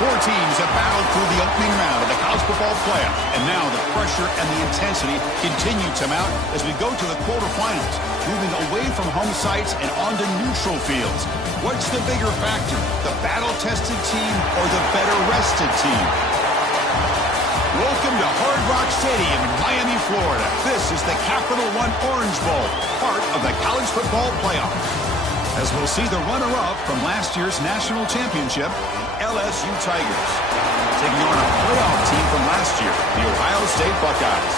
Four teams have battled through the opening round of the college football playoff, and now the pressure and the intensity continue to mount as we go to the quarterfinals, moving away from home sites and onto neutral fields. What's the bigger factor, the battle-tested team or the better-rested team? Welcome to Hard Rock Stadium in Miami, Florida. This is the Capital One Orange Bowl, part of the college football playoff. As we'll see the runner-up from last year's national championship, LSU Tigers, taking on a playoff team from last year, the Ohio State Buckeyes.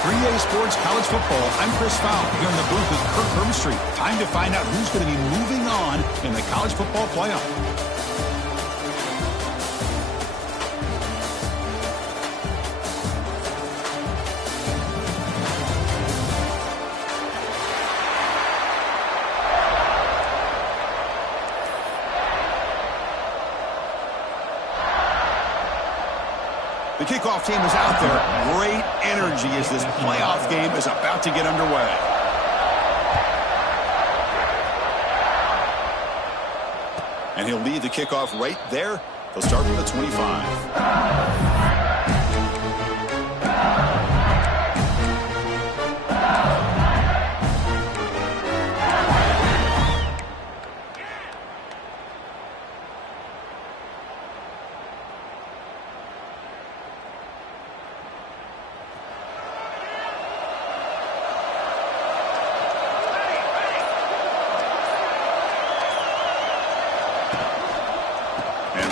3A Sports College Football, I'm Chris Fowler here in the booth with Kirk Herbstreit. Time to find out who's going to be moving on in the college football playoff. The kickoff team is out there. Great energy as this playoff game is about to get underway. And he'll lead the kickoff right there. They'll start from the 25.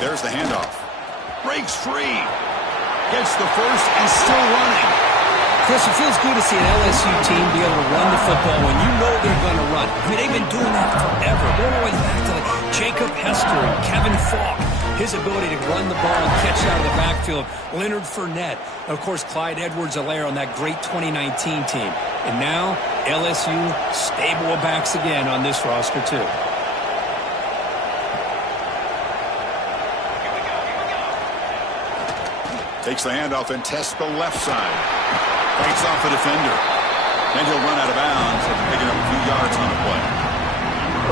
There's the handoff. Breaks free. Gets the first and still running. Chris, it feels good to see an LSU team be able to run the football when you know they're going to run. I mean, they've been doing that forever. Going all the way back to Jacob Hester and Kevin Falk. His ability to run the ball and catch out of the backfield. Leonard Fournette. And, of course, Clyde Edwards-Helaire on that great 2019 team. And now, LSU stable of backs again on this roster, too. Takes the handoff and tests the left side. Fights off the defender. And he'll run out of bounds after picking up a few yards on the play.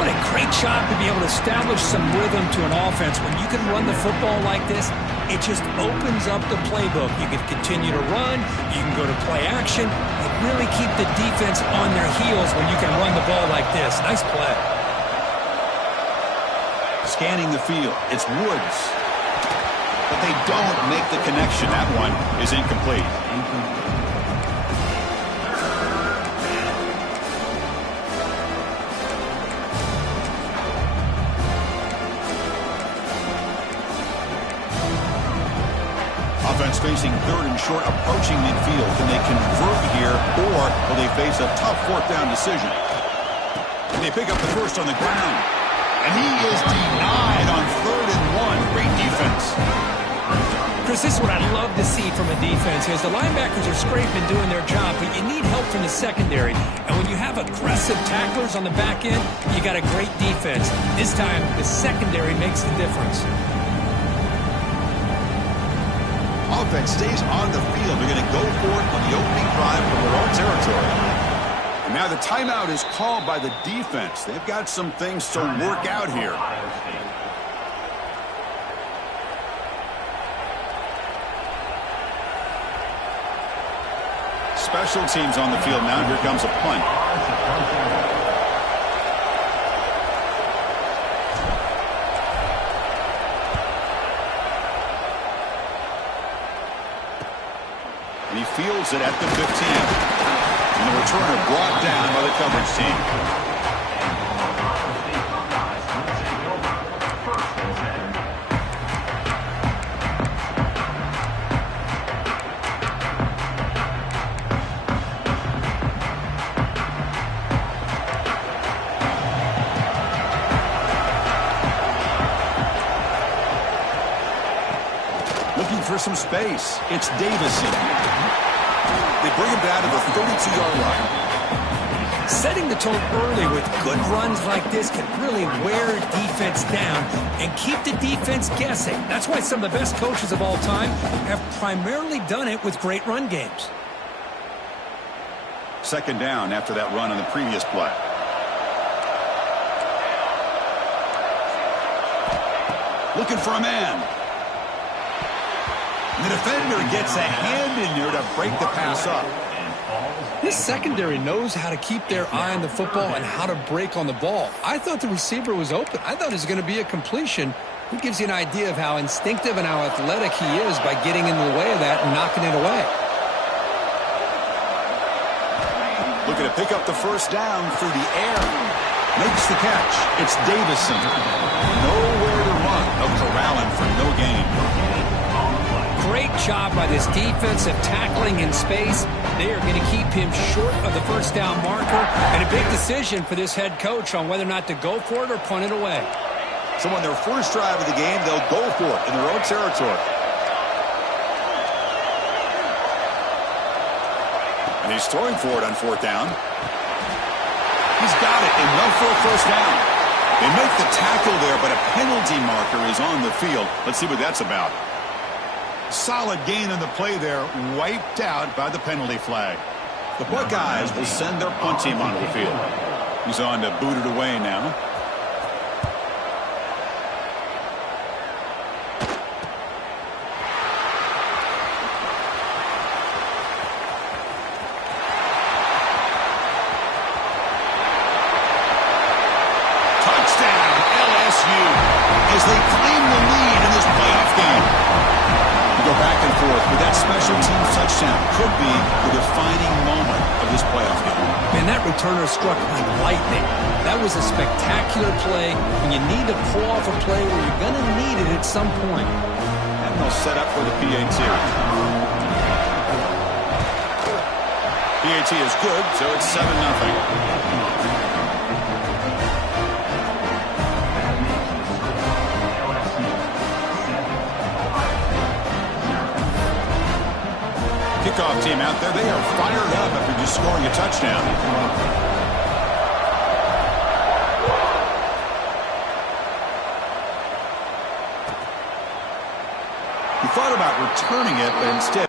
What a great job to be able to establish some rhythm to an offense. When you can run the football like this, it just opens up the playbook. You can continue to run. You can go to play action. And really keep the defense on their heels when you can run the ball like this. Nice play. Scanning the field. It's Woods. But they don't make the connection. That one is incomplete. Offense facing third and short, approaching midfield. Can they convert here, or will they face a tough fourth down decision? And they pick up the first on the ground. And he is denied on 3rd and 1. Great defense. Chris, this is what I'd love to see from a defense is the linebackers are scraping doing their job, but you need help from the secondary. And when you have aggressive tacklers on the back end, you got a great defense. This time, the secondary makes the difference. Offense stays on the field. They're going to go for it on the opening drive from their own territory. And now the timeout is called by the defense. They've got some things to work out here. Special teams on the field now. Here comes a punt. And he fields it at the 15. And the returner brought down by the coverage team. Looking for some space. It's Davison. They bring him down to the 32-yard line. Setting the tone early with good runs like this can really wear a defense down and keep the defense guessing. That's why some of the best coaches of all time have primarily done it with great run games. Second down after that run on the previous play. Looking for a man. The defender gets a hand in there to break the pass up. This secondary knows how to keep their eye on the football and how to break on the ball. I thought the receiver was open. I thought it was going to be a completion. It gives you an idea of how instinctive and how athletic he is by getting in the way of that and knocking it away. Looking to pick up the first down through the air. Makes the catch. It's Davison. Nowhere to run. No corralling for no gain. Great job by this defensive tackling in space. They are going to keep him short of the first down marker. And a big decision for this head coach on whether or not to go for it or punt it away. So on their first drive of the game, they'll go for it in their own territory. And he's throwing for it on fourth down. He's got it, enough for a first down. They make the tackle there, but a penalty marker is on the field. Let's see what that's about. Solid gain on the play there, wiped out by the penalty flag. The Buckeyes will send their punt team onto the field. He's on to boot it away now. As they claim the lead in this playoff game. You go back and forth, but that special team touchdown could be the defining moment of this playoff game. Man, that returner struck like lightning. That was a spectacular play when you need to pull off a play where you're going to need it at some point. And they'll set up for the PAT. PAT is good, so it's 7-0. Kickoff team out there. They are fired up after just scoring a touchdown. He thought about returning it, but instead...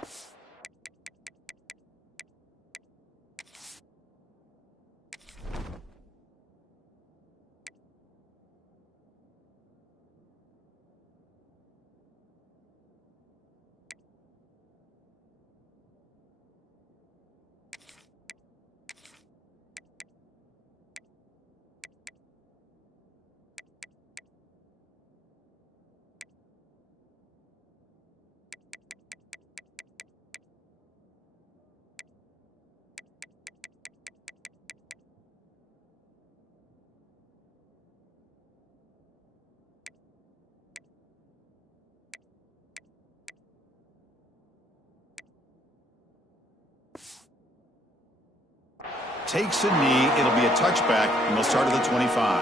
takes a knee. It'll be a touchback, and they'll start at the 25.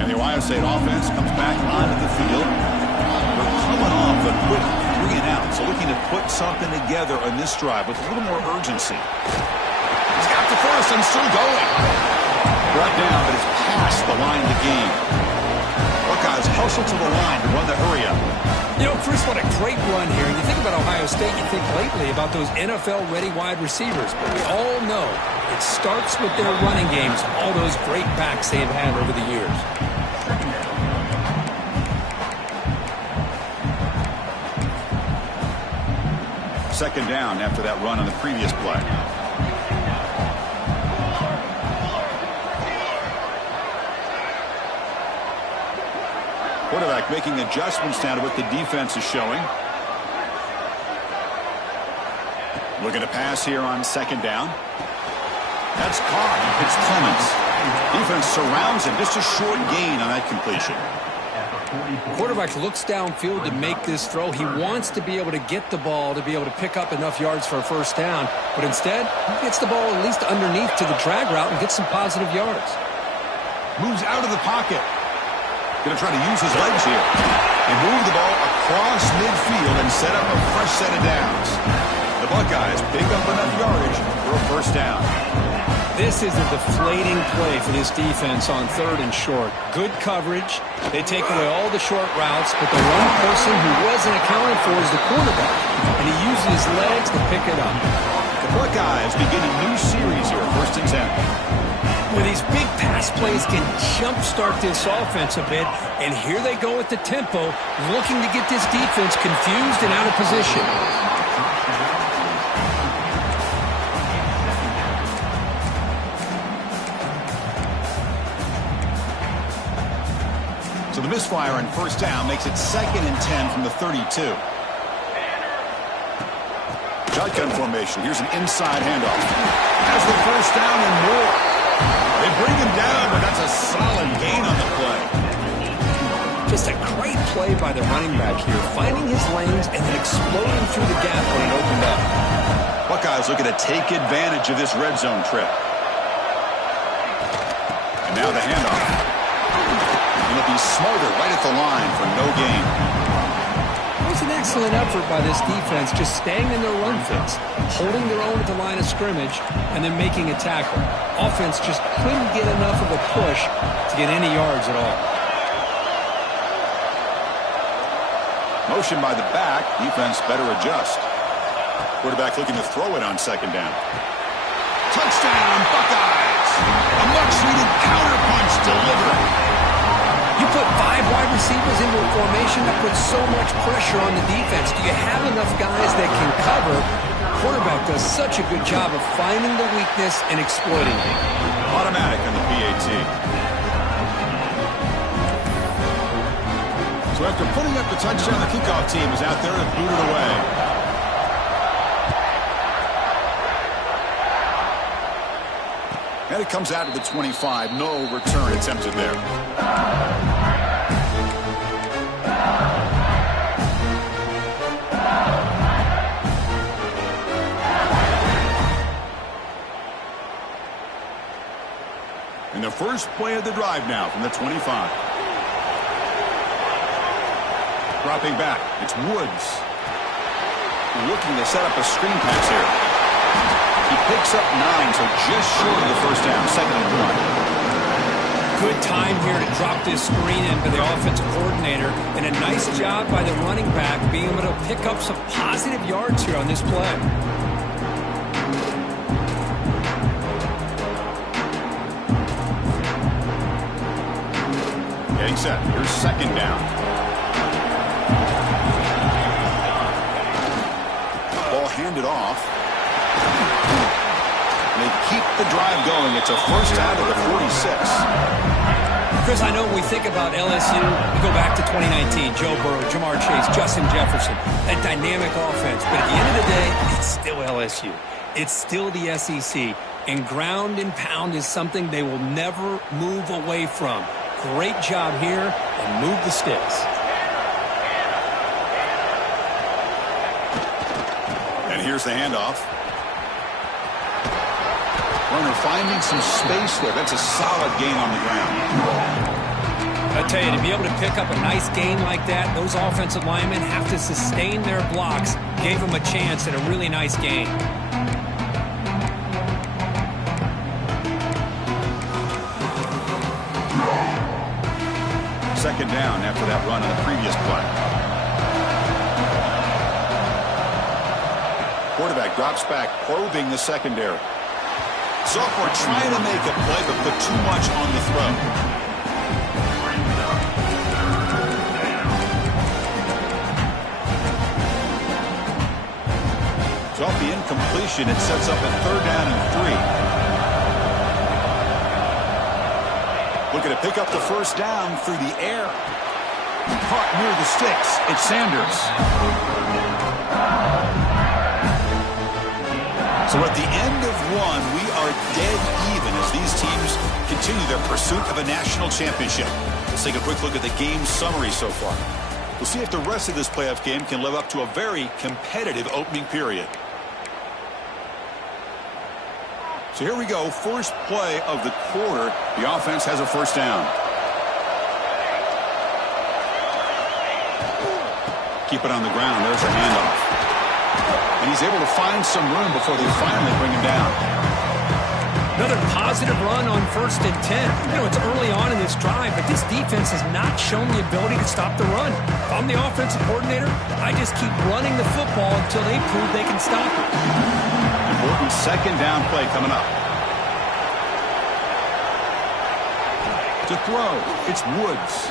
And the Ohio State offense comes back onto the field. They're coming off a quick 3-and-out, so looking to put something together on this drive with a little more urgency. He's got the first and still going. Brought down, but it's past the line of the game. Buckeyes hustle to the line to run the hurry up. You know, Chris, what a great run here. You think about Ohio State, you think lately about those NFL-ready wide receivers. But we all know it starts with their running games, all those great backs they've had over the years. Second down after that run on the previous play. Quarterback making adjustments now to what the defense is showing. Looking to pass here on second down. That's caught. It's Clemens. Defense surrounds him. Just a short gain on that completion. Quarterback looks downfield to make this throw. He wants to be able to get the ball to be able to pick up enough yards for a first down. But instead, he gets the ball at least underneath to the drag route and gets some positive yards. Moves out of the pocket. Going to try to use his legs here. And move the ball across midfield and set up a fresh set of downs. The Buckeyes pick up enough yardage for a first down. This is a deflating play for this defense on 3rd and short. Good coverage. They take away all the short routes, but the one person who wasn't accounted for is the quarterback, and he uses his legs to pick it up. The Buckeyes begin a new series here, 1st and 10. Well, these big pass plays can jumpstart this offense a bit, and here they go with the tempo, looking to get this defense confused and out of position. So the misfire on 1st down makes it 2nd and 10 from the 32. Shotgun formation. Here's an inside handoff. Has the 1st down and more. They bring him down, but that's a solid gain on the play. Just a great play by the running back here, finding his lanes and then exploding through the gap when it opened up. Buckeyes looking to take advantage of this red zone trip. And now the handoff. And he'll be smarter right at the line for no gain. It was an excellent effort by this defense, just staying in their run fits, holding their own at the line of scrimmage, and then making a tackle. Offense just couldn't get enough of a push to get any yards at all. Motion by the back. Defense better adjust. Quarterback looking to throw it on 2nd down. Touchdown, Buckeyes! A much-needed counterpunch delivered. You put 5 wide receivers into a formation that puts so much pressure on the defense. Do you have enough guys that can cover? Quarterback does such a good job of finding the weakness and exploiting it. Automatic on the PAT. So after putting up the touchdown, the kickoff team is out there to boot it away. And it comes out to the 25. No return attempted there. And the first play of the drive now from the 25. Dropping back, it's Woods. Looking to set up a screen pass here. He picks up 9, so just short of the 1st down, 2nd and 1. Good time here to drop this screen in for the offensive coordinator, and a nice job by the running back being able to pick up some positive yards here on this play. Getting set. Here's 2nd down. Ball handed off. And they keep the drive going. It's a 1st out of the 46. Chris, I know when we think about LSU, we go back to 2019, Joe Burrow, Jamar Chase, Justin Jefferson, that dynamic offense. But at the end of the day, it's still LSU. It's still the SEC. And ground and pound is something they will never move away from. Great job here, and move the sticks. And here's the handoff. Runner finding some space there. That's a solid gain on the ground. I tell you, to be able to pick up a nice gain like that, those offensive linemen have to sustain their blocks. Gave them a chance at a really nice gain. 2nd down after that run on the previous play. Quarterback drops back, probing the secondary. Sophomore trying to make a play, but put too much on the throw. So off the incompletion, it sets up a 3rd down and 3. Looking to pick up the 1st down through the air. Caught near the sticks. It's Sanders. So at the end of 1, we are dead even as these teams continue their pursuit of a national championship. Let's take a quick look at the game summary so far. We'll see if the rest of this playoff game can live up to a very competitive opening period. So here we go, first play of the quarter. The offense has a 1st down. Keep it on the ground. There's a handoff. And he's able to find some room before they finally bring him down. Another positive run on 1st and 10. You know, it's early on in this drive, but this defense has not shown the ability to stop the run. If I'm the offensive coordinator, I just keep running the football until they prove they can stop it. Important second down play coming up. To throw, it's Woods.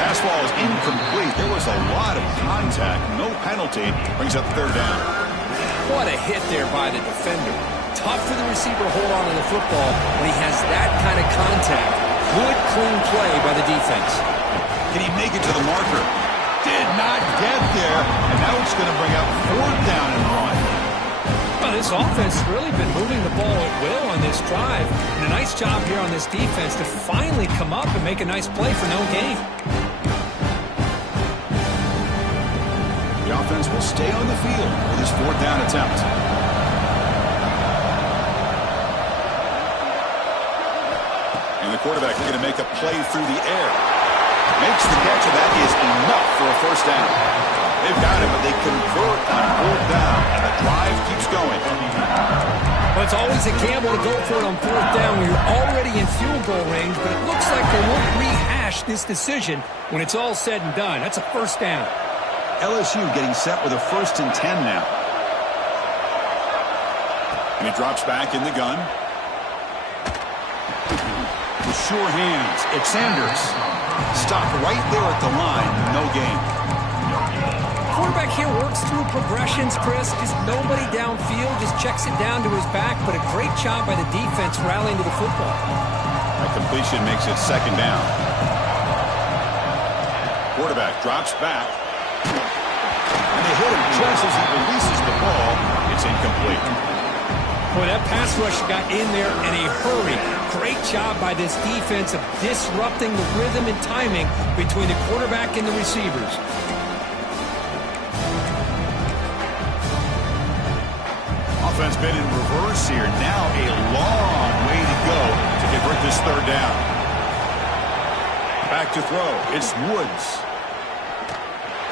Pass ball is incomplete. There was a lot of contact. No penalty. Brings up 3rd down. What a hit there by the defender. Tough for the receiver to hold on to the football when he has that kind of contact. Good, clean play by the defense. Can he make it to the marker? Did not get there. And now it's going to bring up 4th down and 1. Well, this offense has really been moving the ball at will on this drive. And a nice job here on this defense to finally come up and make a nice play for no gain. The offense will stay on the field with his 4th down attempt. And the quarterback is going to make a play through the air. Makes the catch, and that is enough for a 1st down. They've got it, but they convert on 4th down, and the drive keeps going. Well, it's always a gamble to go for it on 4th down when you're already in field goal range, but it looks like they won't rehash this decision when it's all said and done. That's a 1st down. LSU getting set with a 1st and 10 now. And he drops back in the gun. With sure hands, it's Sanders. Stopped right there at the line. No gain. Quarterback here works through progressions, Chris. Just nobody downfield, just checks it down to his back, but a great job by the defense rallying to the football. That completion makes it 2nd down. Quarterback drops back. And they hit him just as he releases the ball. It's incomplete. Boy, that pass rush got in there in a hurry. Great job by this defense of disrupting the rhythm and timing between the quarterback and the receivers. Offense been in reverse here. Now a long way to go to convert this 3rd down. Back to throw. It's Woods.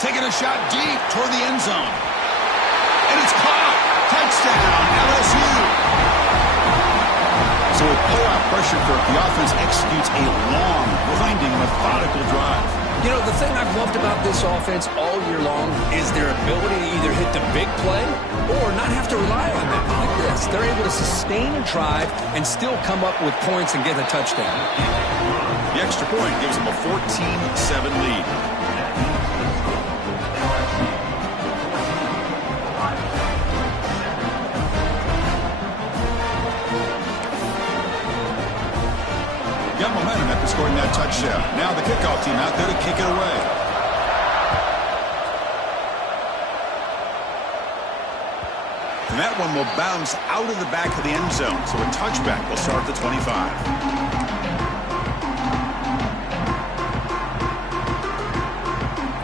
Taking a shot deep toward the end zone. And it's caught. Touchdown, LSU. So with pull-out pressure, Kirk, the offense executes a long, winding, methodical drive. You know, the thing I've loved about this offense all year long is their ability to either hit the big play or not have to rely on them. Like this, they're able to sustain a drive and still come up with points and get a touchdown. The extra point gives them a 14-7 lead. Got momentum after scoring that touchdown. Now the kickoff team out there to kick it away. And that one will bounce out of the back of the end zone. So a touchback will start at the 25.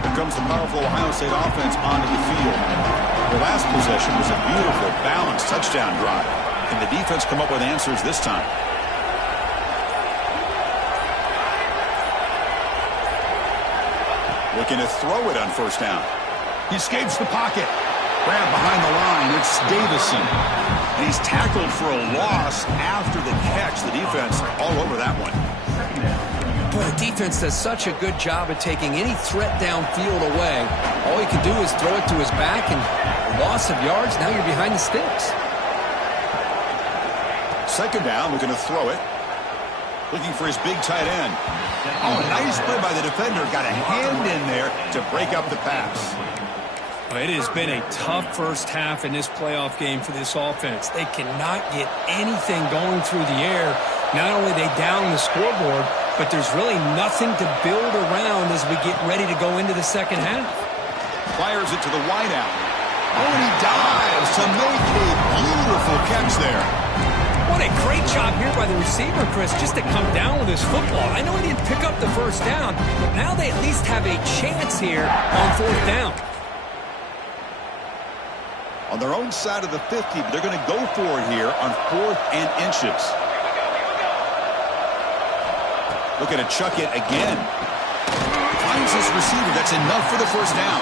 Here comes the powerful Ohio State offense onto the field. The last possession was a beautiful, balanced touchdown drive. Can the defense come up with answers this time? Looking to throw it on 1st down. He escapes the pocket. Grab behind the line. It's Davison. And he's tackled for a loss after the catch. The defense all over that one. Boy, the defense does such a good job of taking any threat downfield away. All he can do is throw it to his back, and loss of yards, now you're behind the sticks. 2nd down, looking to throw it. Looking for his big tight end. Oh, nice play by the defender. Got a hand in there to break up the pass. It has been a tough 1st half in this playoff game for this offense. They cannot get anything going through the air. Not only are they down the scoreboard, but there's really nothing to build around as we get ready to go into the 2nd half. Fires it to the wideout. Oh, and he dives to make a beautiful catch there. What a great job here by the receiver, Chris, just to come down with his football. I know he didn't pick up the 1st down, but now they at least have a chance here on 4th down. On their own side of the 50, but they're going to go for it here on 4th and inches. Looking to chuck it again. Finds his receiver. That's enough for the 1st down.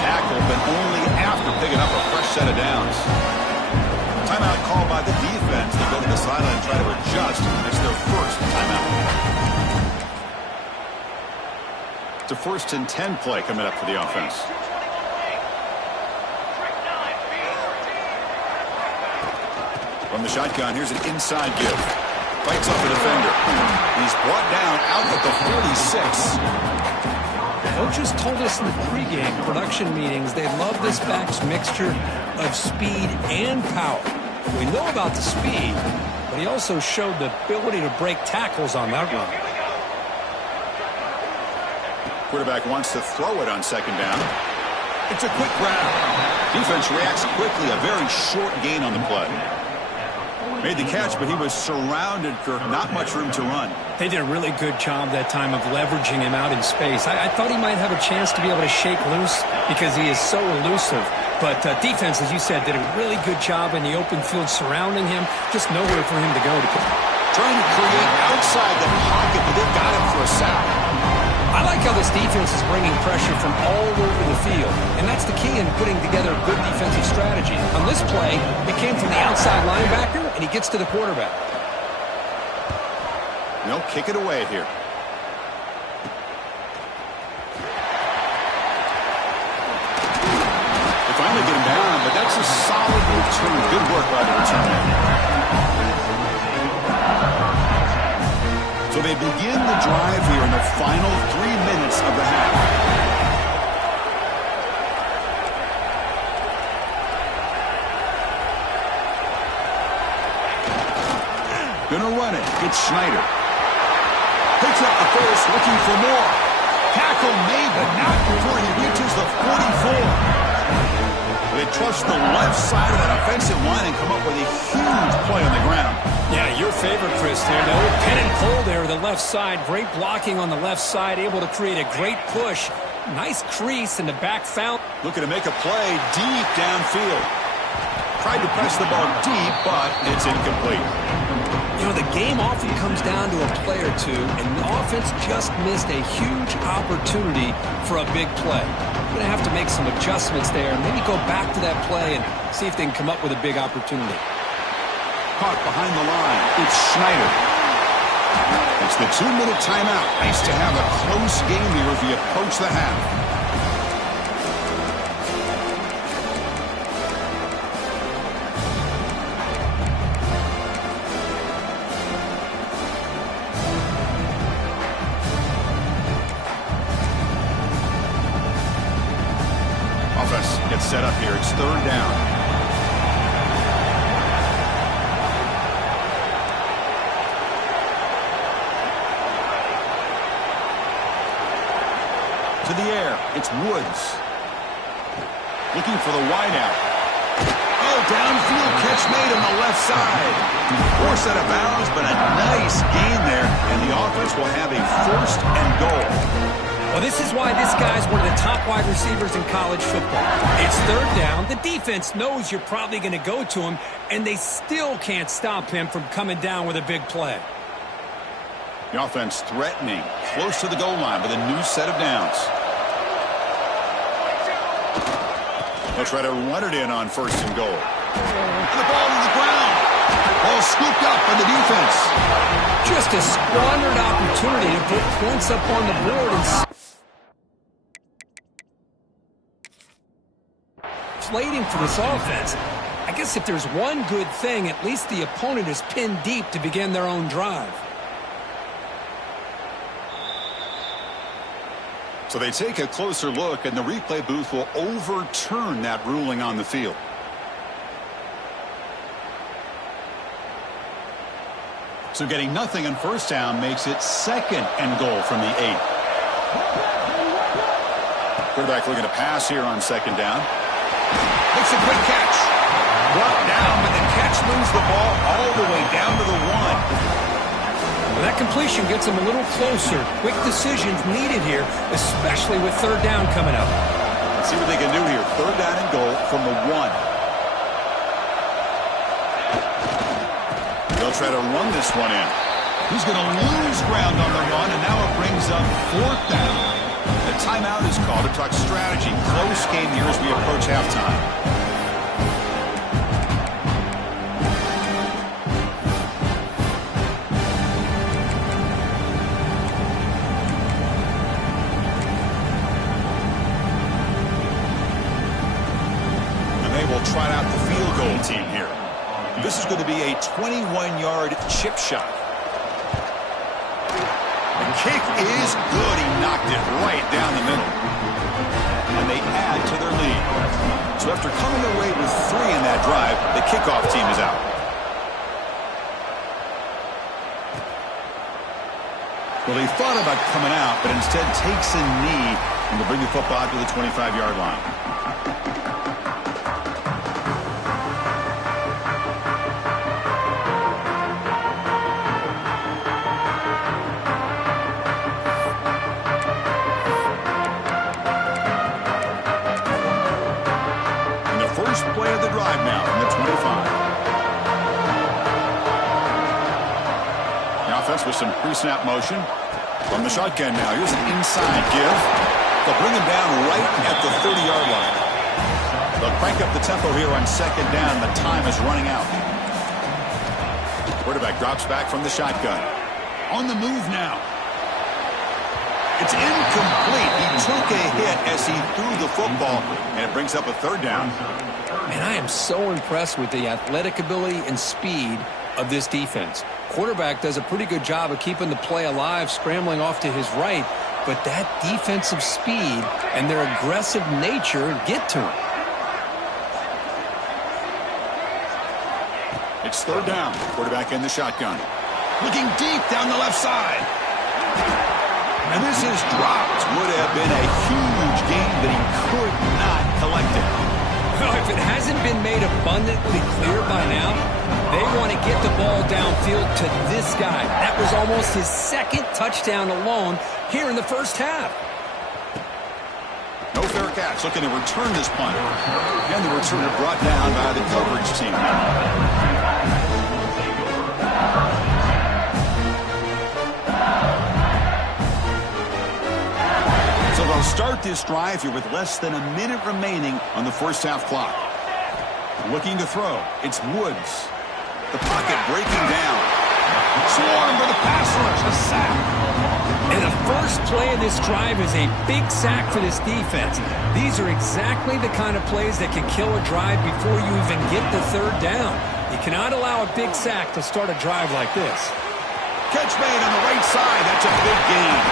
Tackle, but only after picking up a fresh set of downs. Timeout called by the defense. fans. They go to the sideline and try to adjust. It's their first timeout. It's a 1st and 10 play coming up for the offense. From the shotgun, here's an inside give. Fights off a defender. He's brought down out at the 46. Coaches told us in the pregame production meetings they love this back's mixture of speed and power. We know about the speed, but he also showed the ability to break tackles on that run. Quarterback wants to throw it on 2nd down. It's a quick grab. Defense reacts quickly. A very short gain on the play. Made the catch, but he was surrounded for not much room to run. They did a really good job that time of leveraging him out in space. I thought he might have a chance to be able to shake loose because he is so elusive. But defense, as you said, did a really good job in the open field surrounding him. Just nowhere for him to go. Trying to create outside the pocket, but they've got him for a sack. I like how this defense is bringing pressure from all over the field, and that's the key in putting together a good defensive strategy. On this play, it came from the outside linebacker, and he gets to the quarterback. They'll kick it away here. They finally get him down, but that's a solid return. Good work by the return. So they begin the drive here in the final 3 minutes of the half. Gonna run it. It's Schneider. Picks up the first, looking for more. Tackle made, but not before he reaches the 44. They trust the left side of that offensive line and come up with a huge play on the ground. Yeah, your favorite, Chris, there. The old pin and pull there, the left side. Great blocking on the left side, able to create a great push. Nice crease in the back foul. Looking to make a play deep downfield. Tried to press the ball deep, but it's incomplete. You know, the game often comes down to a play or two, and the offense just missed a huge opportunity for a big play. Going to have to make some adjustments there, and maybe go back to that play and see if they can come up with a big opportunity. Caught behind the line. It's Schneider. It's the 2-minute timeout. Nice to have a close game here as we approach the half. Offense gets set up here. It's 3rd down. To the air. It's Woods. Looking for the wideout. Oh, downfield catch made on the left side. Forced out of bounds, but a nice gain there. And the offense will have a 1st and goal. Well, this is why this guy's one of the top wide receivers in college football. It's 3rd down. The defense knows you're probably going to go to him, and they still can't stop him from coming down with a big play. The offense threatening, close to the goal line with a new set of downs. They'll try to run it in on 1st and goal. And the ball to the ground. Ball scooped up by the defense. Just a squandered opportunity to put points up on the board. Inflating for this offense. I guess if there's one good thing, at least the opponent is pinned deep to begin their own drive. So they take a closer look, and the replay booth will overturn that ruling on the field. So getting nothing on 1st down makes it 2nd and goal from the 8. Quarterback looking to pass here on 2nd down. Makes a quick catch. Brought down, but the catch moves the ball all the way down to the 1. Well, that completion gets him a little closer. Quick decisions needed here, especially with 3rd down coming up. Let's see what they can do here. 3rd down and goal from the 1. They'll try to run this one in. He's going to lose ground on the run, and now it brings up 4th down. The timeout is called to talk strategy. Close game here as we approach halftime. the team here. This is going to be a 21-yard chip shot. The kick is good. He knocked it right down the middle. And they add to their lead. So after coming away with 3 in that drive, the kickoff team is out. Well, he thought about coming out, but instead takes a knee and will bring the football to the 25-yard line. And the first play of the drive now from the 25. With some pre-snap motion from the shotgun now. Here's an inside give. They'll bring him down right at the 30-yard line. They'll crank up the tempo here on second down. The time is running out. Quarterback drops back from the shotgun. On the move now. It's incomplete. He took a hit as he threw the football, and it brings up a third down. And I am so impressed with the athletic ability and speed of this defense. Quarterback does a pretty good job of keeping the play alive, scrambling off to his right, but that defensive speed and their aggressive nature get to him. It's third down. Quarterback in the shotgun. Looking deep down the left side. And this is dropped. Would have been a huge gain, but he could not collect it. Well, if it hasn't been made abundantly clear by now, they want to get the ball downfield to this guy. That was almost his second touchdown alone here in the first half. No fair catch. Looking to return this punt. And the returner brought down by the coverage team. So they'll start this drive here with less than a minute remaining on the first half clock. Looking to throw. It's Woods. The pocket breaking down. Swarm for the pass rush. A sack. And the first play of this drive is a big sack for this defense. These are exactly the kind of plays that can kill a drive before you even get the third down. You cannot allow a big sack to start a drive like this. Catch made on the right side. That's a big gain.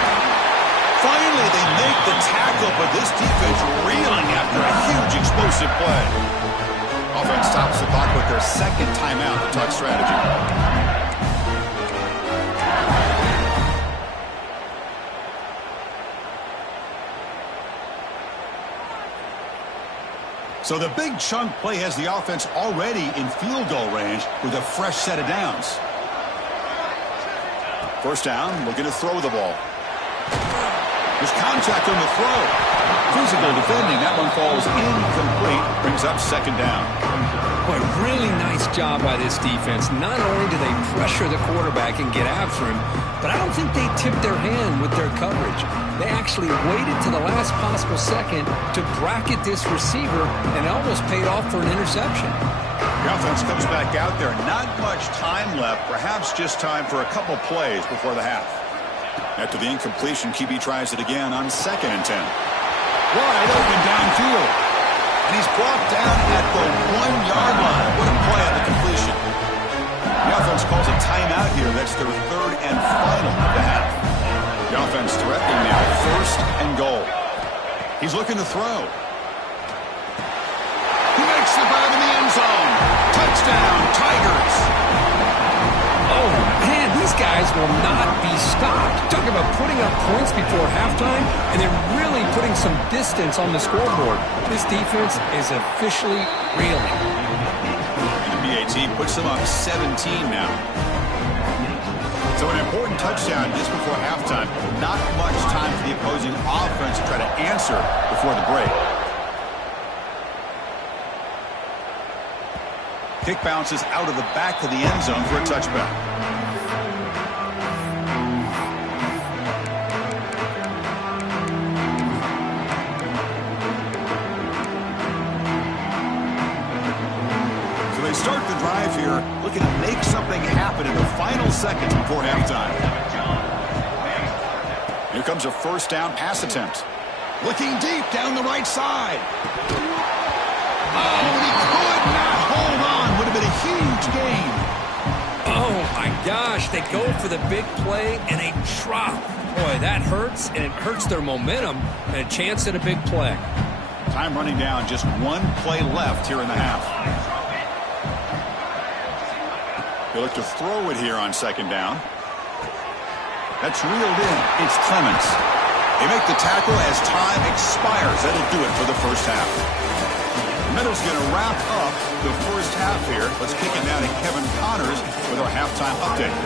Finally, they make the tackle, but this defense reeling after a huge explosive play. Offense stops the clock with their second timeout to talk strategy. So the big chunk play has the offense already in field goal range with a fresh set of downs. First down, looking to throw the ball. There's contact on the throw. Physical defending. That one falls incomplete. Brings up second down. Boy, really nice job by this defense. Not only do they pressure the quarterback and get after him, but I don't think they tipped their hand with their coverage. They actually waited to the last possible second to bracket this receiver, and it almost paid off for an interception. The offense comes back out there. Not much time left. Perhaps just time for a couple plays before the half. After the incompletion, QB tries it again on 2nd and 10. Wide open downfield. And he's brought down at the 1-yard line. What a play on the completion. The offense calls a timeout here. That's their third and final of the half. The offense threatening now, 1st and goal. He's looking to throw. He makes the grab in the end zone. Touchdown, Tigers. Oh, man, these guys will not be stopped. Talking about putting up points before halftime, and they're really putting some distance on the scoreboard. This defense is officially reeling. And the BAT puts them up 17 now. So an important touchdown just before halftime. Not much time for the opposing offense to try to answer before the break. Kick bounces out of the back of the end zone for a touchback. So they start the drive here, looking to make something happen in the final seconds before halftime. Here comes a first down pass attempt. Looking deep down the right side. Oh, and he could not hold on. for the big play and a drop. Boy, that hurts, and it hurts their momentum and a chance at a big play. Time running down, just one play left here in the half. They look to throw it here on second down. That's reeled in. It's Clemens. They make the tackle as time expires. That'll do it for the first half. Middle's going to wrap up the first half here. Let's kick it now to Kevin Connors with our halftime update.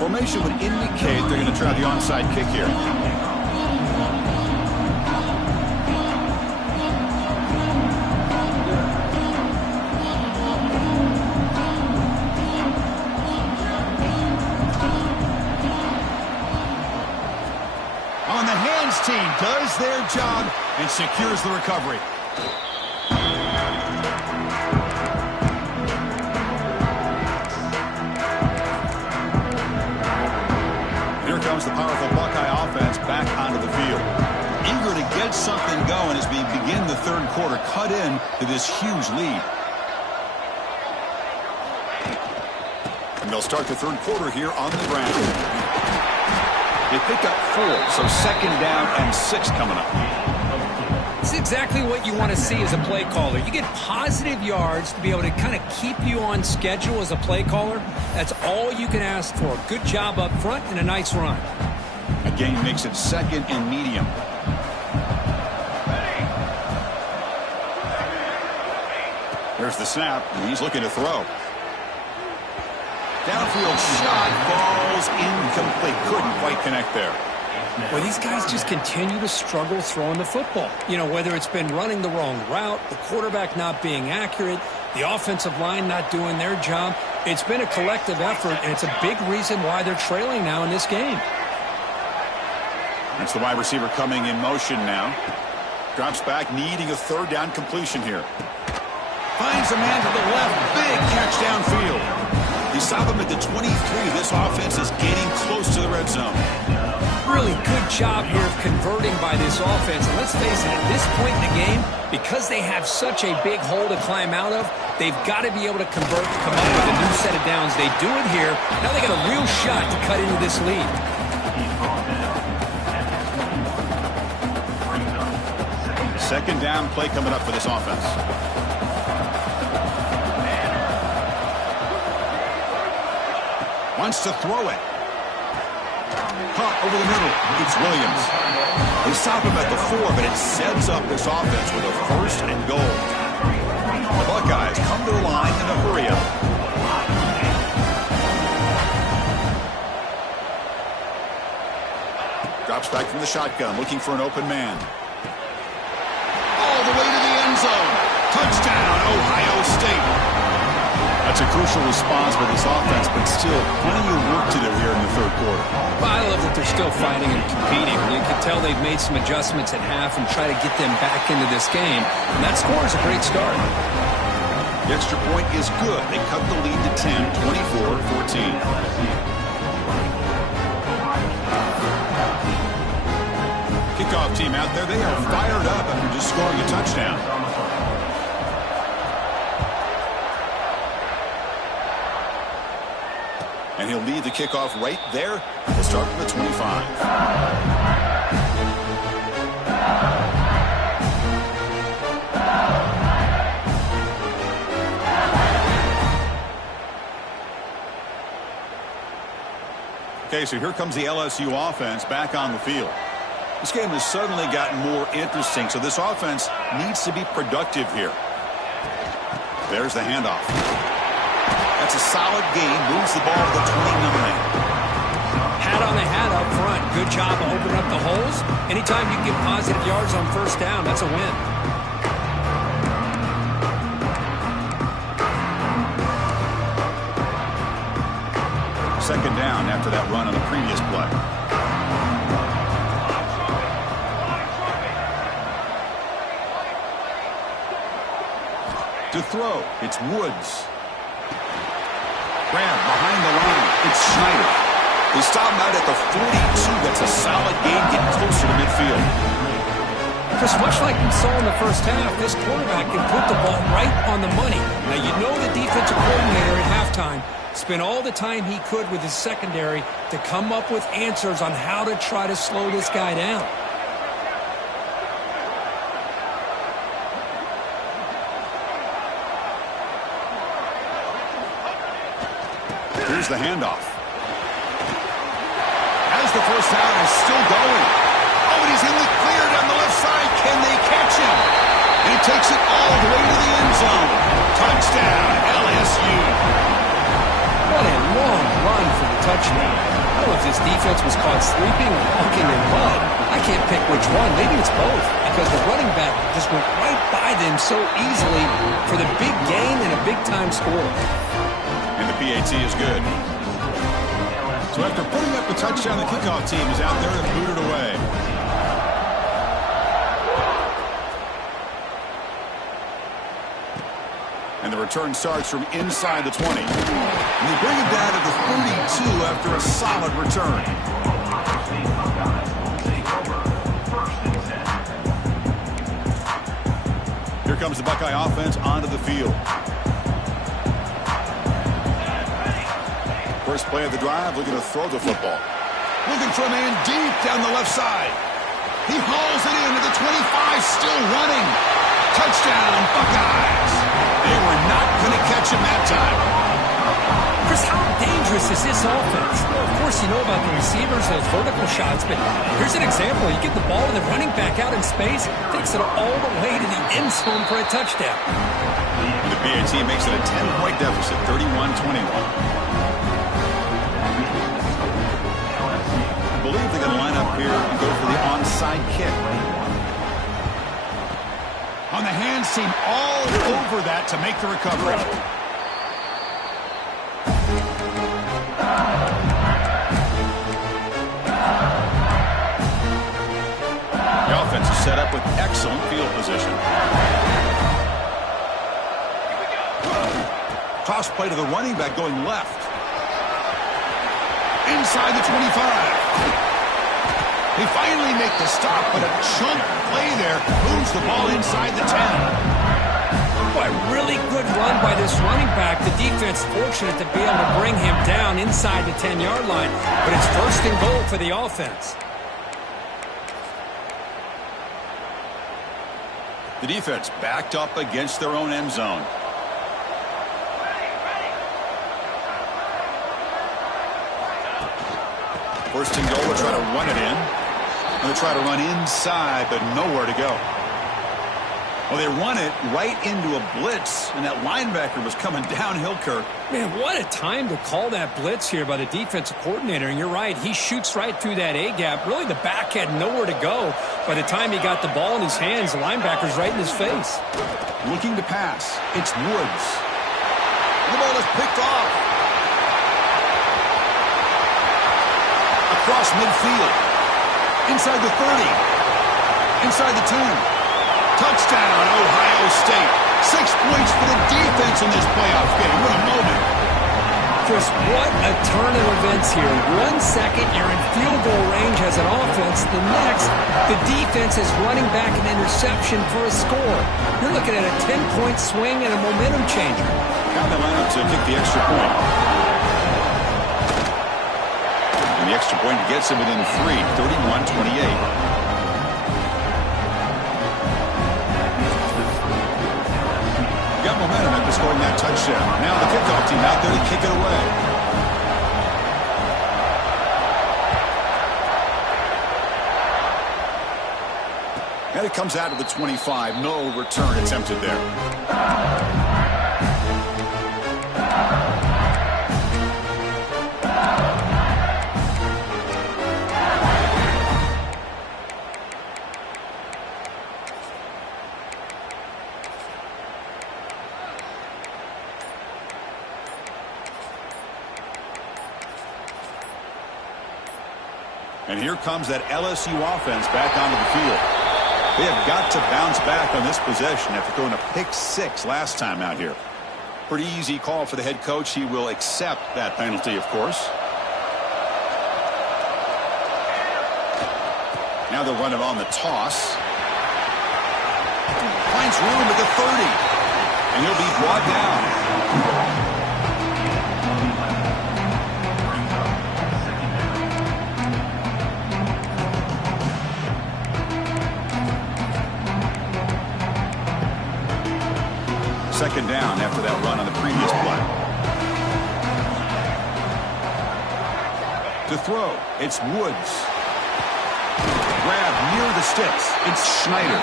Formation would indicate they're going to try the onside kick here. On the hands team does their job and secures the recovery. Here comes the powerful Buckeye offense back onto the field. Eager to get something going as we begin the third quarter, cut in to this huge lead. And they'll start the third quarter here on the ground. They pick up 4, so second down and 6 coming up. It's exactly what you want to see as a play caller. You get positive yards to be able to kind of keep you on schedule as a play caller. That's all you can ask for. Good job up front and a nice run. A gain makes it second and medium. There's the snap, and he's looking to throw. Downfield shot falls incomplete. Couldn't quite connect there. Well, these guys just continue to struggle throwing the football. You know, whether it's been running the wrong route, the quarterback not being accurate, the offensive line not doing their job. It's been a collective effort, and it's a big reason why they're trailing now in this game. That's the wide receiver coming in motion now. Drops back, needing a third down completion here. Finds a man to the left. Big catch downfield. He stopped him at the 23. This offense is getting close to the red zone. Really good job here of converting by this offense. And let's face it, at this point in the game, because they have such a big hole to climb out of, they've got to be able to convert and come up with a new set of downs. They do it here. Now they got a real shot to cut into this lead. Second down play coming up for this offense. Wants to throw it. Caught over the middle. It's Williams. They stop him at the 4, but it sets up this offense with a first and goal. The Buckeyes come to the line in a hurry up. Drops back from the shotgun, looking for an open man. All the way to the end zone. Touchdown, Ohio State. That's a crucial response by this offense, but still plenty of work to do here in the third quarter. I love that they're still fighting and competing. You can tell they've made some adjustments at half and try to get them back into this game. And that score is a great start. The extra point is good. They cut the lead to 10, 24-14. Kickoff team out there. They are fired up after just scoring a touchdown. And he'll lead the kickoff right there. We'll start from the 25. Okay, so here comes the LSU offense back on the field. This game has suddenly gotten more interesting, so this offense needs to be productive here. There's the handoff. That's a solid gain. Moves the ball to the 29. Hat on the hat up front. Good job of opening up the holes. Anytime you get positive yards on first down, that's a win. Second down after that run on the previous play. To throw, it's Woods. Grab behind the line. It's Schneider. They stop him out at the 42. That's a solid gain, getting closer to midfield. Chris, much like we saw in the first half, this quarterback can put the ball right on the money. Now, you know the defensive coordinator at halftime spent all the time he could with his secondary to come up with answers on how to try to slow this guy down. Here's the handoff. As the first down is still going. Oh, and he's in the clear down the left side. Can they catch him? And he takes it all the way to the end zone. Touchdown, LSU. What a long run for the touchdown. I don't know if this defense was caught sleeping or walking in mud. I can't pick which one. Maybe it's both, because the running back just went right by them so easily for the big gain and a big-time score. And the PAT is good. So after putting up the touchdown, the kickoff team is out there to boot it away. And the return starts from inside the 20. And they bring it down to the 32 after a solid return. Here comes the Buckeye offense onto the field. First play of the drive, looking to throw the football. Looking for a man deep down the left side. He hauls it into the 25, still running. Touchdown, Buckeyes. They were not going to catch him that time. Chris, how dangerous is this offense? Well, of course, you know about the receivers, those vertical shots, but here's an example. You get the ball and the running back out in space, takes it all the way to the end zone for a touchdown. The PAT makes it a 10-point deficit, 31-21. I believe they're going to line up here and go for the onside kick. On the hands team, all over that to make the recovery. The offense is set up with excellent field position. Toss play to the running back going left. Inside the 25. They finally make the stop, but a chunk play there moves the ball inside the 10. Boy, really good run by this running back. The defense fortunate to be able to bring him down inside the 10-yard line, but it's first and goal for the offense. The defense backed up against their own end zone. First and goal, we'll try to run it in. They'll try to run inside, but nowhere to go. Well, they run it right into a blitz, and that linebacker was coming downhill, Kirk. Man, what a time to call that blitz here by the defensive coordinator. And you're right, he shoots right through that A-gap. Really, the back had nowhere to go. By the time he got the ball in his hands, the linebacker's right in his face. Looking to pass. It's Woods. The ball is picked off. Across midfield. Inside the 30. Inside the 10. Touchdown, Ohio State. 6 points for the defense in this playoff game. What a moment. Chris, what a turn of events here. 1 second, you're in field goal range as an offense. The next, the defense is running back an interception for a score. You're looking at a 10-point swing and a momentum changer. Now they line up to kick the extra point. And the extra point gets him within 3, 31-28. Got momentum after scoring that touchdown. Now the kickoff team out there to kick it away. And it comes out to the 25. No return attempted there. And here comes that LSU offense back onto the field. They have got to bounce back on this possession after throwing a pick-6 last time out here. Pretty easy call for the head coach. He will accept that penalty, of course. Now they'll run it on the toss. finds room at the 30. And he'll be brought down. Second down after that run on the previous play. To throw, it's Woods. Grab near the sticks. It's Schneider.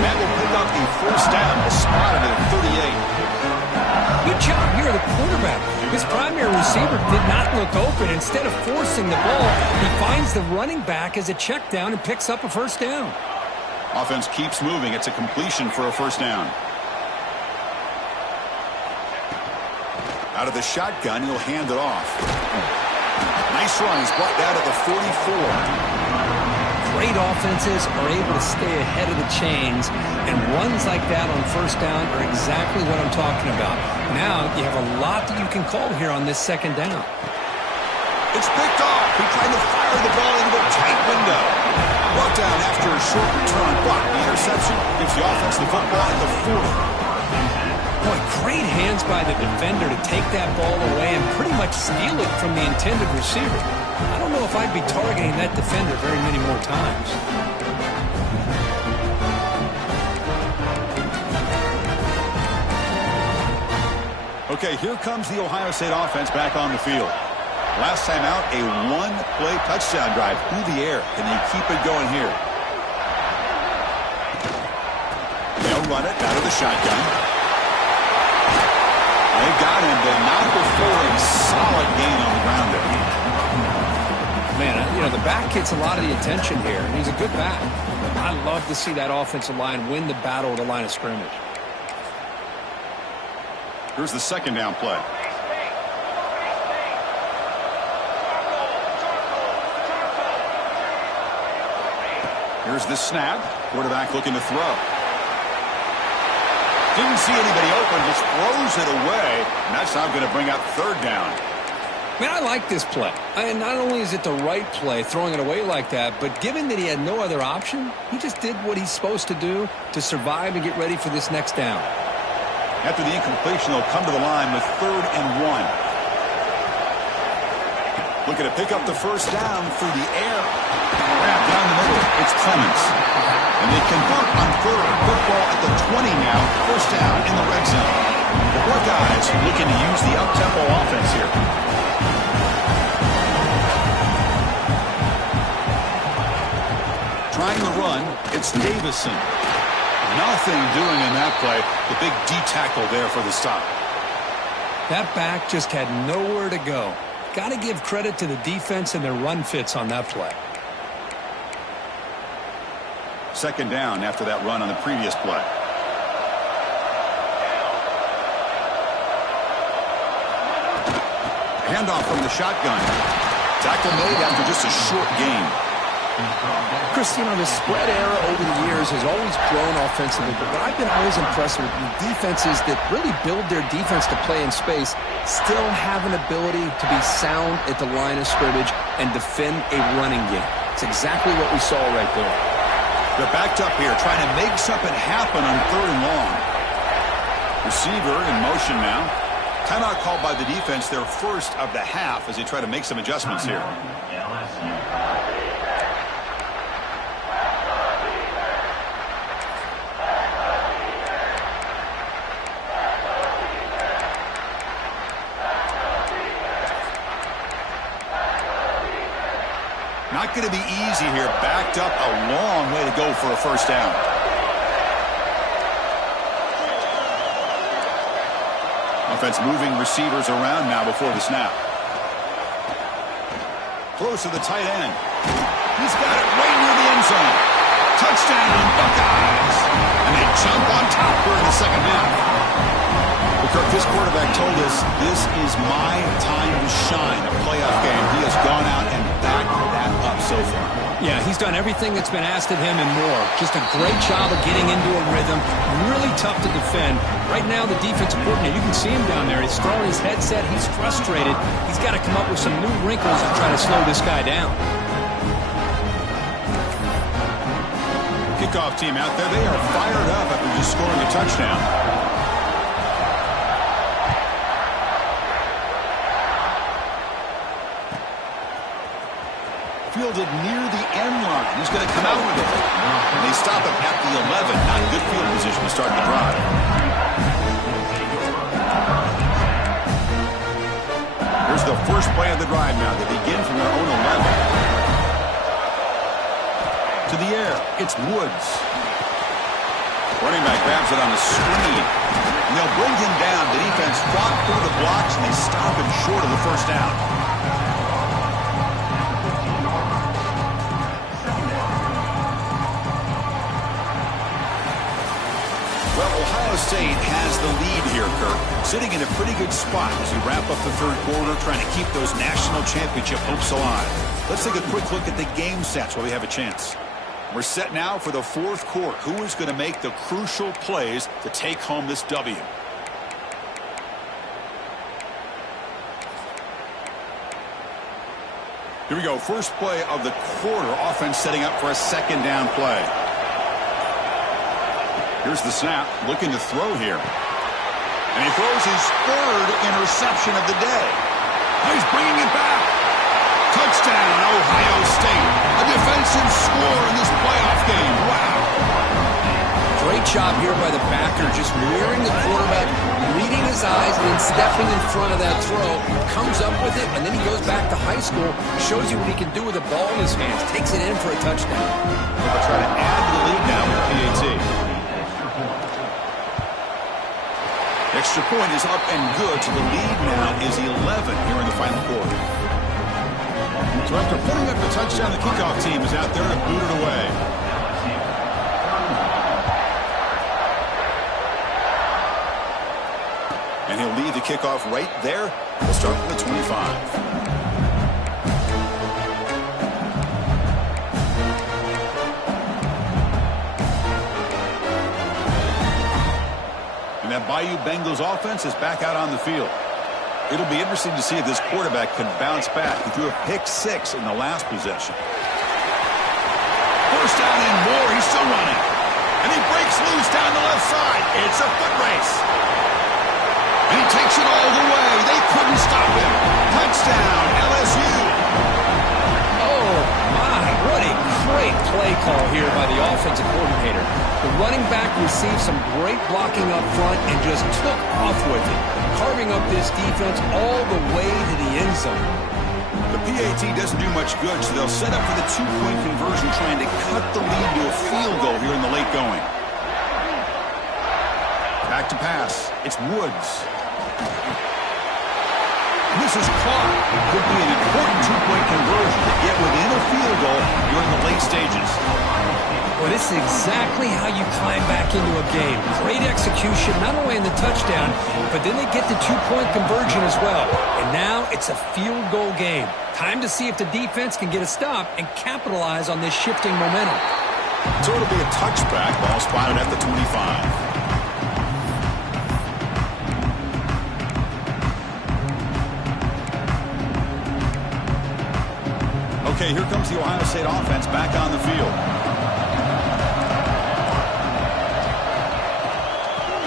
That will pick up the first down. Spotted at 38. Good job here, the quarterback. His primary receiver did not look open. Instead of forcing the ball, he finds the running back as a check down and picks up a first down. Offense keeps moving. It's a completion for a first down. Out of the shotgun, he'll hand it off. Nice run. He's brought down to the 44. Great offenses are able to stay ahead of the chains, and runs like that on first down are exactly what I'm talking about. Now you have a lot that you can call here on this second down. It's picked off. He tried to fire the ball into a tight window. Brought down after a short return, but the interception gives the offense the football at the 40. Boy, great hands by the defender to take that ball away and pretty much steal it from the intended receiver. I don't know if I'd be targeting that defender very many more times. Okay, here comes the Ohio State offense back on the field. Last time out, a one-play touchdown drive through the air. Can they keep it going here? They'll run it out of the shotgun. They got him, but not before a solid gain on the ground there. Man, you know, the back gets a lot of the attention here, and he's a good back. I love to see that offensive line win the battle at the line of scrimmage. Here's the second down play. Here's the snap. Quarterback looking to throw. Didn't see anybody open, just throws it away, and that's not going to bring up third down. Man, I like this play. And not only is it the right play, throwing it away like that, but given that he had no other option, he just did what he's supposed to do to survive and get ready for this next down. After the incompletion, they'll come to the line with 3rd and 1. Looking to pick up the first down through the air. Grab down the middle. It's Clements. And they convert on 3rd. Football at the 20 now. First down in the red zone. The Buckeyes looking to use the up-tempo offense here. Trying to run, it's Davison. Nothing doing in that play. The big D tackle there for the stop. That back just had nowhere to go. Got to give credit to the defense and their run fits on that play. Second down after that run on the previous play. Handoff from the shotgun. Tackle made after just a short gain. Chris, you know, the spread era over the years has always grown offensively, but what I've been always impressed with defenses that really build their defense to play in space still have an ability to be sound at the line of scrimmage and defend a running game. It's exactly what we saw right there. They're backed up here, trying to make something happen on 3rd and long. Receiver in motion now. Timeout called by the defense, their first of the half, as they try to make some adjustments here. Not going to be easy here. Backed up a long way to go for a first down. Offense moving receivers around now before the snap. Close to the tight end. He's got it right near the end zone. Touchdown, Buckeyes. And they jump on top here in the second half. Well, Kirk, this quarterback told us this is my time to shine, a playoff game. He has gone out and backed that up so far. Yeah, he's done everything that's been asked of him and more. Just a great job of getting into a rhythm. Really tough to defend. Right now, the defensive coordinator, you can see him down there. He's throwing his headset. He's frustrated. He's got to come up with some new wrinkles to try to slow this guy down. Kick kickoff team out there. They are fired up after just scoring a touchdown. Fielded near the end line. He's going to come out with it. And they stop him at the 11. Not good field position to start the drive. Here's the first play of the drive now. They begin from their own 11. To the air. It's Woods. Running back grabs it on a screen. And they'll bring him down. The defense fought through the blocks, and they stop him short of the first down. Ohio State has the lead here, Kirk, sitting in a pretty good spot as we wrap up the third quarter, trying to keep those national championship hopes alive. Let's take a quick look at the game stats while we have a chance. We're set now for the fourth quarter. Who is going to make the crucial plays to take home this W? Here we go. First play of the quarter. Offense setting up for a second down play. Here's the snap, looking to throw here. And he throws his third interception of the day. Oh, he's bringing it back. Touchdown, Ohio State. A defensive score in this playoff game. Wow. Great job here by the backer, just mirroring the quarterback, reading his eyes, and then stepping in front of that throw. Comes up with it, and then he goes back to high school, shows you what he can do with the ball in his hands, takes it in for a touchdown. They'll try to add to the lead now with PAT. Extra point is up and good, so the lead now is 11 here in the final quarter. So after putting up the touchdown, the kickoff team is out there to boot it away. And he'll lead the kickoff right there. We'll start from the 25. That Bayou Bengals offense is back out on the field. It'll be interesting to see if this quarterback can bounce back. He threw a pick-6 in the last possession. First down and more. He's still running. And he breaks loose down the left side. It's a foot race. And he takes it all the way. They couldn't stop him. Touchdown, LSU. Oh, my. What a great play call here by the offensive coordinator. The running back received some great blocking up front and just took off with it, carving up this defense all the way to the end zone. The PAT doesn't do much good, so they'll set up for the two-point conversion, trying to cut the lead to a field goal here in the late going. Back to pass. It's Woods. This is caught. It could be an important two-point conversion to get within a field goal during the late stages. Well, this is exactly how you climb back into a game. Great execution, not only in the touchdown, but then they get the two-point conversion as well. And now it's a field goal game. Time to see if the defense can get a stop and capitalize on this shifting momentum. So it'll be a touchback, ball spotted at the 25. Okay, here comes the Ohio State offense back on the field.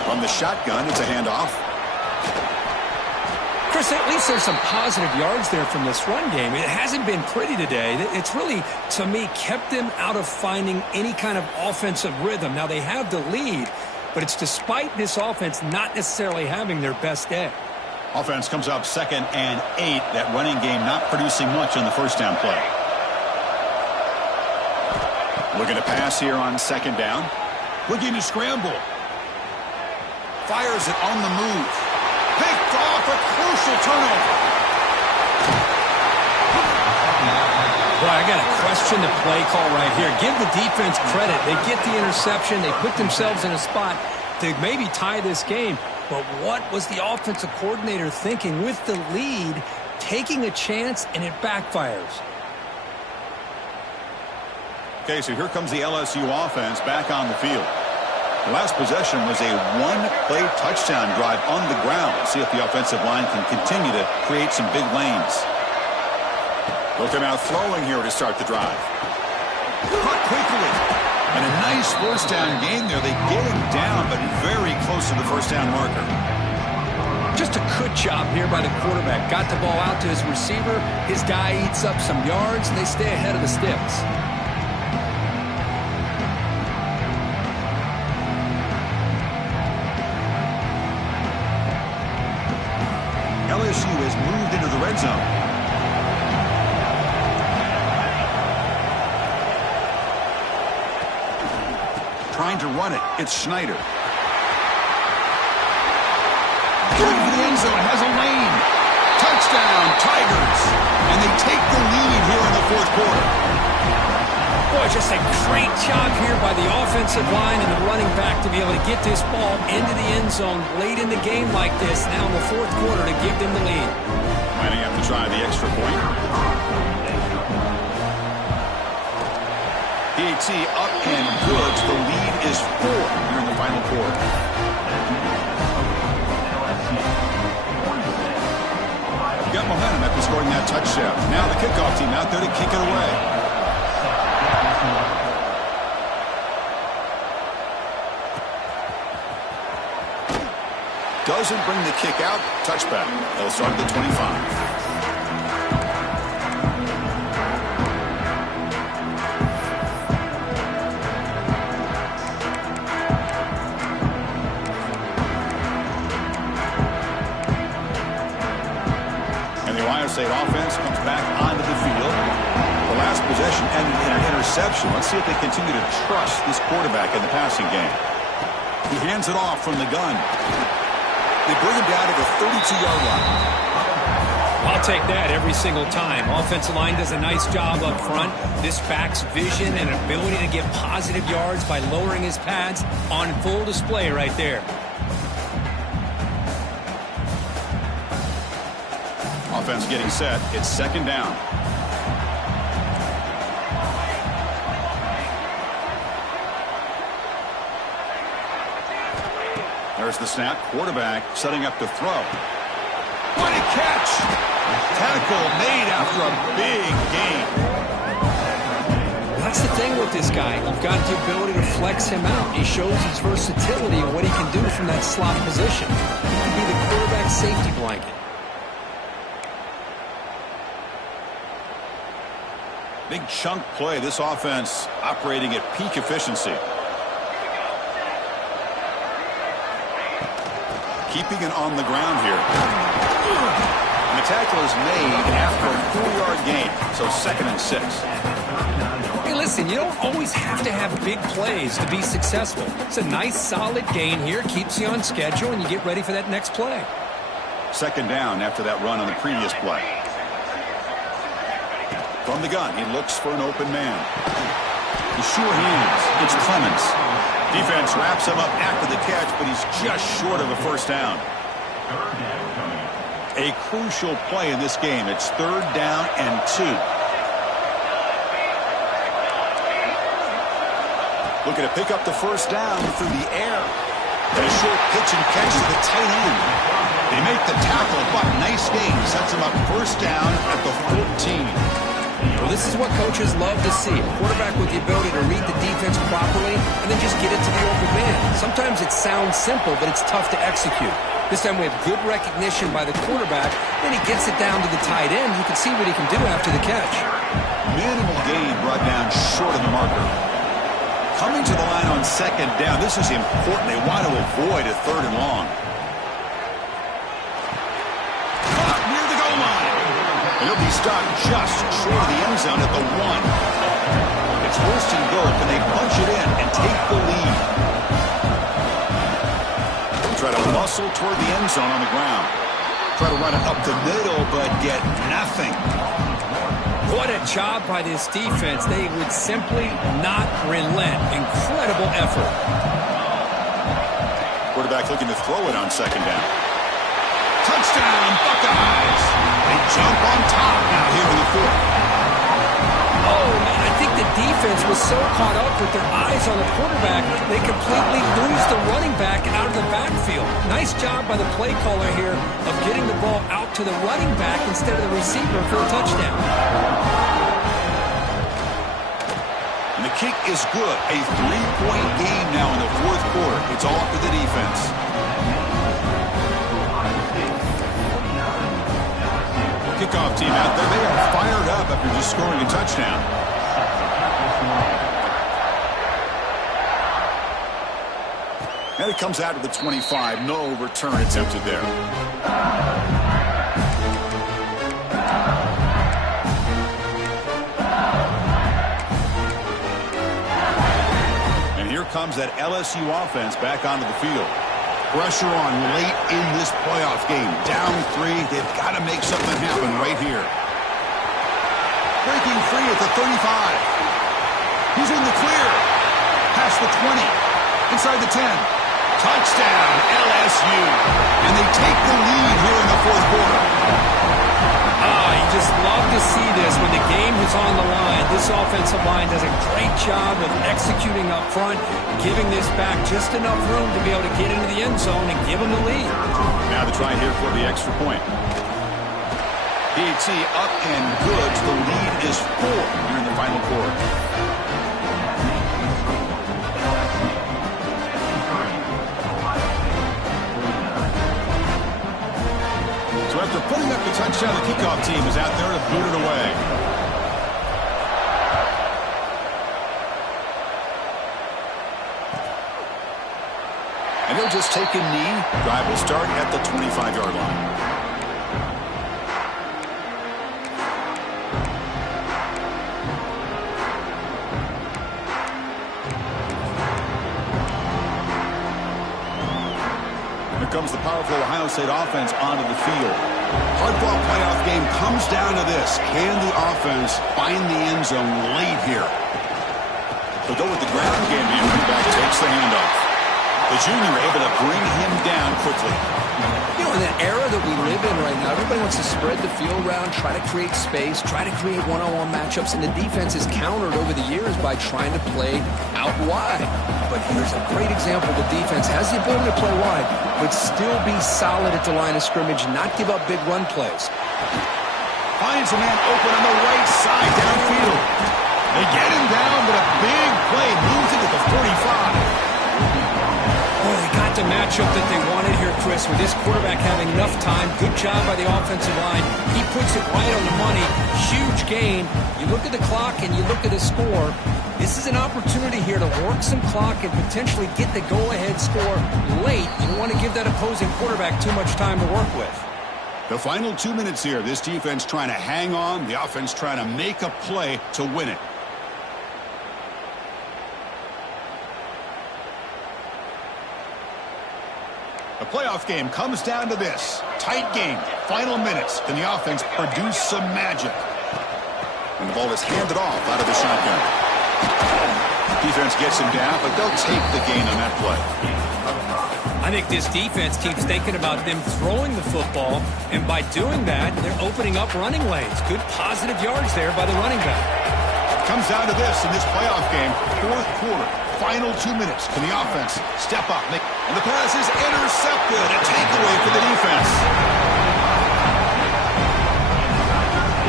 From the shotgun, it's a handoff. Chris, at least there's some positive yards there from this run game. It hasn't been pretty today. It's really, to me, kept them out of finding any kind of offensive rhythm. Now, they have the lead, but it's despite this offense not necessarily having their best day. Offense comes up 2nd and 8. That running game not producing much on the first down play. Looking to pass here on 2nd down. Looking to scramble. Fires it on the move. Picked off, a crucial turnover. Boy, I got to question the play call right here. Give the defense credit. They get the interception. They put themselves in a spot to maybe tie this game. But what was the offensive coordinator thinking with the lead, taking a chance, and it backfires? Okay, so here comes the LSU offense back on the field. The last possession was a one-play touchdown drive on the ground. See if the offensive line can continue to create some big lanes. They'll come out throwing here to start the drive. Caught quickly. And a nice first down gain there. They get him down, but very close to the first down marker. Just a good job here by the quarterback. Got the ball out to his receiver. His guy eats up some yards, and they stay ahead of the sticks. LSU has moved into the red zone. Trying to run it. It's Schneider. Going for the end zone. Has a lane. Touchdown, Tigers. And they take the lead here in the fourth quarter. Boy, just a great job here by the offensive line and the running back to be able to get this ball into the end zone late in the game like this, now in the fourth quarter, to give them the lead. Might have to try the extra point. PAT up and good. The lead is 4 here in the final quarter. Got momentum after scoring that touchdown. Now the kickoff team out there to kick it away. Doesn't bring the kick out. Touchback. They'll start at the 25. State offense comes back onto the field. The last possession ended in an interception. Let's see if they continue to trust this quarterback in the passing game. He hands it off from the gun. They bring him down to the 32-yard line. I'll take that every single time. Offensive line does a nice job up front. This back's vision and ability to get positive yards by lowering his pads on full display right there. Offense getting set. It's second down. There's the snap. Quarterback setting up to throw. What a catch! Tackle made after a big gain. That's the thing with this guy. You've got the ability to flex him out. He shows his versatility and what he can do from that slot position. He can be the quarterback safety blanket. Big chunk play. This offense operating at peak efficiency. Keeping it on the ground here. And the tackle is made after a 4-yard gain. So 2nd and 6. Hey, listen, you don't always have to have big plays to be successful. It's a nice, solid gain here. Keeps you on schedule, and you get ready for that next play. Second down after that run on the previous play. From the gun, he looks for an open man. The sure hands. It's Clemens. Defense wraps him up after the catch, but he's just short of a first down. A crucial play in this game. It's 3rd down and 2. Looking to pick up the first down through the air. And a short pitch and catch to the tight end. They make the tackle, but nice gain. Sets him up first down at the 14. Well, this is what coaches love to see. A quarterback with the ability to read the defense properly and then just get it to the open man. Sometimes it sounds simple, but it's tough to execute. This time we have good recognition by the quarterback. Then he gets it down to the tight end. You can see what he can do after the catch. Minimal gain brought down short of the marker. Coming to the line on second down. This is important. They want to avoid a 3rd and long. Near the goal line. And he'll be stopped just short of the end zone at the 1. It's 1st and goal. Can they punch it in and take the lead? Try to muscle toward the end zone on the ground. Try to run it up the middle, but get nothing. What a job by this defense. They would simply not relent. Incredible effort. Quarterback looking to throw it on second down. Touchdown, Buckeyes. They jump on top now here in the 4th. Oh, man, I think the defense was so caught up with their eyes on the quarterback, they completely lose the running back out of the backfield. Nice job by the play caller here of getting the ball out to the running back instead of the receiver for a touchdown. And the kick is good. A 3-point game now in the fourth quarter. It's all up to the defense. Kickoff team out there. They are fired up after just scoring a touchdown. And it comes out to the 25. No return attempted there. And here comes that LSU offense back onto the field. Pressure on late in this playoff game. Down 3. They've got to make something happen right here. Breaking free at the 35. He's in the clear. Past the 20. Inside the 10. Touchdown, LSU. And they take the lead here in the fourth quarter. You just love to see this when the game is on the line. This offensive line does a great job of executing up front, giving this back just enough room to be able to get into the end zone and give them the lead. Now the try here for the extra point. PAT up and good. The lead is 4 here in the final quarter. So after putting up the touchdown, the kickoff team is out there to boot it away. And he'll just take a knee. Drive will start at the 25-yard line. Comes the powerful Ohio State offense onto the field. Hard-fought playoff game comes down to this. Can the offense find the end zone late here? They'll go with the ground game. The running back takes the handoff. The junior able to bring him down quickly. You know, in that era that we live in right now, everybody wants to spread the field around, try to create space, try to create one-on-one matchups, and the defense is countered over the years by trying to play out wide. But here's a great example. The defense has the ability to play wide, but still be solid at the line of scrimmage, not give up big run plays. Finds a man open on the right side downfield. They get him down, but a big play moves into the 45. Boy, they got the matchup that they wanted here, Chris, with this quarterback having enough time. Good job by the offensive line. He puts it right on the money. Huge gain. You look at the clock and you look at the score. This is an opportunity here to work some clock and potentially get the go-ahead score late. You don't want to give that opposing quarterback too much time to work with. The final 2 minutes here. This defense trying to hang on. The offense trying to make a play to win it. The playoff game comes down to this. Tight game. Final minutes. Can the offense produce some magic? And the ball is handed off out of the shotgun. Defense gets him down, but they'll take the gain on that play. I think this defense keeps thinking about them throwing the football, and by doing that, they're opening up running lanes. Good positive yards there by the running back. Comes down to this in this playoff game. Fourth quarter. Final 2 minutes. Can the offense step up? And the pass is intercepted. A takeaway for the defense.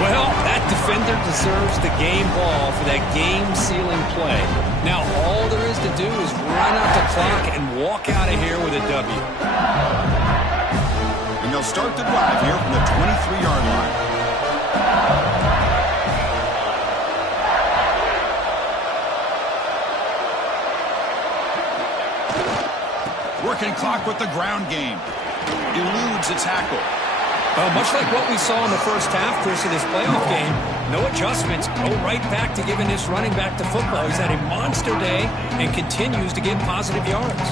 Well, that defender deserves the game ball for that game-sealing play. Now, all there is to do is run out the clock and walk out of here with a W. And they'll start the drive here from the 23-yard line. Working clock with the ground game. Eludes a tackle. Much like what we saw in the first half, Chris, of this playoff game, no adjustments. Go right back to giving this running back the football. He's had a monster day and continues to get positive yards.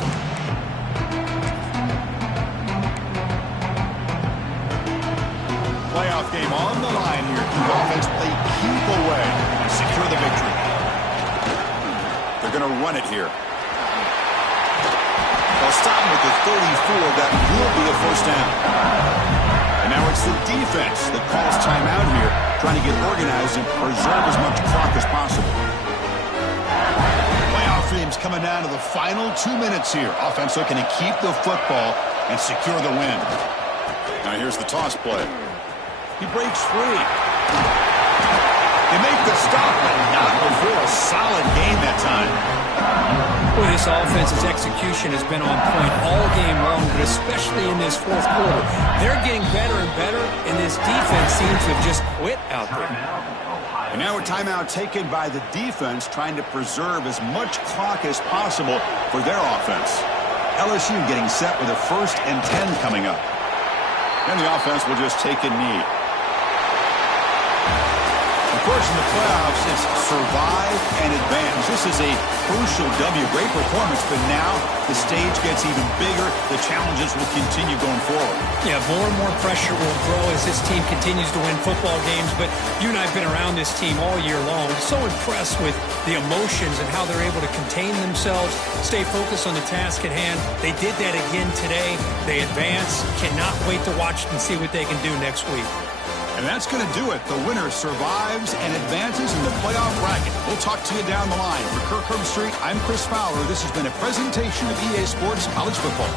Playoff game on the line here. The offense play keep away and secure the victory. They're going to run it here. They'll stop him with the 34. That will be a first down. And now it's the defense that calls timeout here, trying to get organized and preserve as much clock as possible. Playoff game's coming down to the final 2 minutes here. Offense looking to keep the football and secure the win. Now here's the toss play. He breaks free. They make the stop, but not before a solid gain that time. Boy, this offense's execution has been on point all game long, but especially in this fourth quarter. They're getting better and better, and this defense seems to have just quit out there. And now a timeout taken by the defense, trying to preserve as much clock as possible for their offense. LSU getting set with a 1st and 10 coming up. And the offense will just take a knee. Of course, in the playoffs, it's survive and advance. This is a crucial W. Great performance, but now the stage gets even bigger. The challenges will continue going forward. Yeah, more and more pressure will grow as this team continues to win football games, but you and I have been around this team all year long. So impressed with the emotions and how they're able to contain themselves, stay focused on the task at hand. They did that again today. They advance. Cannot wait to watch and see what they can do next week. And that's going to do it. The winner survives and advances in the playoff bracket. We'll talk to you down the line. For Kirk Herbstreit, I'm Chris Fowler. This has been a presentation of EA Sports College Football.